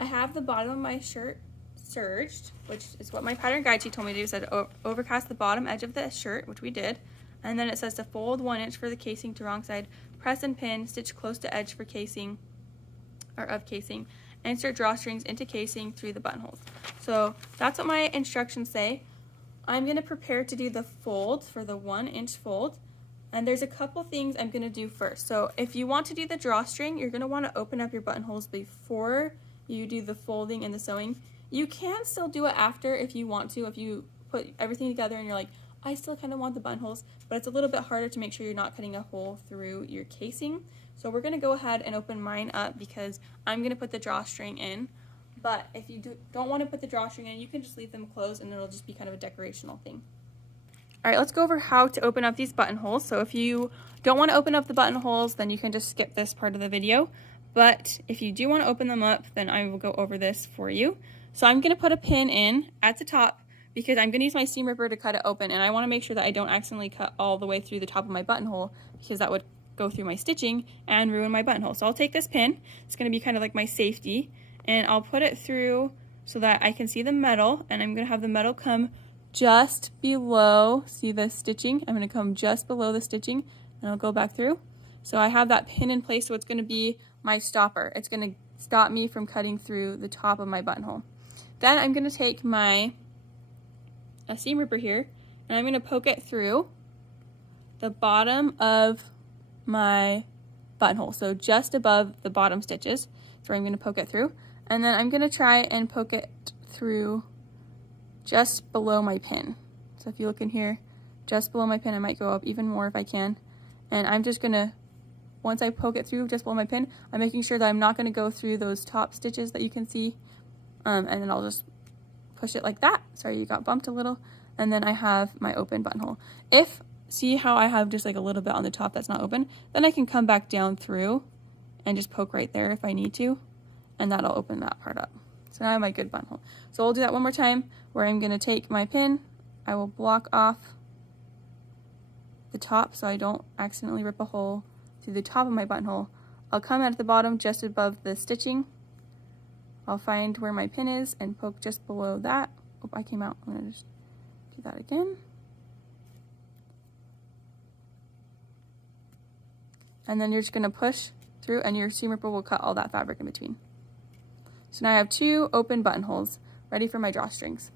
I have the bottom of my shirt serged, which is what my pattern guide sheet told me to do. It said overcast the bottom edge of the shirt, which we did. And then it says to fold 1 inch for the casing to wrong side, press and pin, stitch close to edge for casing, or of casing, and insert drawstrings into casing through the buttonholes. So that's what my instructions say. I'm going to prepare to do the fold for the 1 inch fold. And there's a couple things I'm going to do first. So if you want to do the drawstring, you're going to want to open up your buttonholes before you do the folding and the sewing. You can still do it after if you want to, if you put everything together and you're like, I still kind of want the buttonholes, but it's a little bit harder to make sure you're not cutting a hole through your casing. So we're going to go ahead and open mine up because I'm going to put the drawstring in. But if you don't want to put the drawstring in, you can just leave them closed and it'll just be kind of a decorational thing. All right, let's go over how to open up these buttonholes. So if you don't want to open up the buttonholes, then you can just skip this part of the video. But if you do want to open them up, then I will go over this for you. So I'm going to put a pin in at the top because I'm going to use my seam ripper to cut it open. And I want to make sure that I don't accidentally cut all the way through the top of my buttonhole because that would go through my stitching and ruin my buttonhole. So I'll take this pin. It's going to be kind of like my safety. And I'll put it through so that I can see the metal. And I'm going to have the metal come just below, see the stitching? I'm going to come just below the stitching and I'll go back through. So I have that pin in place, so it's going to be my stopper. It's going to stop me from cutting through the top of my buttonhole. Then I'm going to take my seam ripper here and I'm going to poke it through the bottom of my buttonhole, so just above the bottom stitches. So I'm going to poke it through, and then I'm going to try and poke it through just below my pin. So if you look in here, just below my pin, I might go up even more if I can. And I'm just gonna, once I poke it through just below my pin, I'm making sure that I'm not gonna go through those top stitches that you can see. And then I'll just push it like that. Sorry, you got bumped a little. And then I have my open buttonhole. See how I have just like a little bit on the top that's not open? Then I can come back down through and just poke right there if I need to. And that'll open that part up. So now I have my good buttonhole. So we'll do that one more time where I'm going to take my pin, I will block off the top so I don't accidentally rip a hole through the top of my buttonhole. I'll come at the bottom just above the stitching. I'll find where my pin is and poke just below that. Oh, I came out. I'm going to just do that again. And then you're just going to push through and your seam ripper will cut all that fabric in between. So now I have 2 open buttonholes ready for my drawstrings.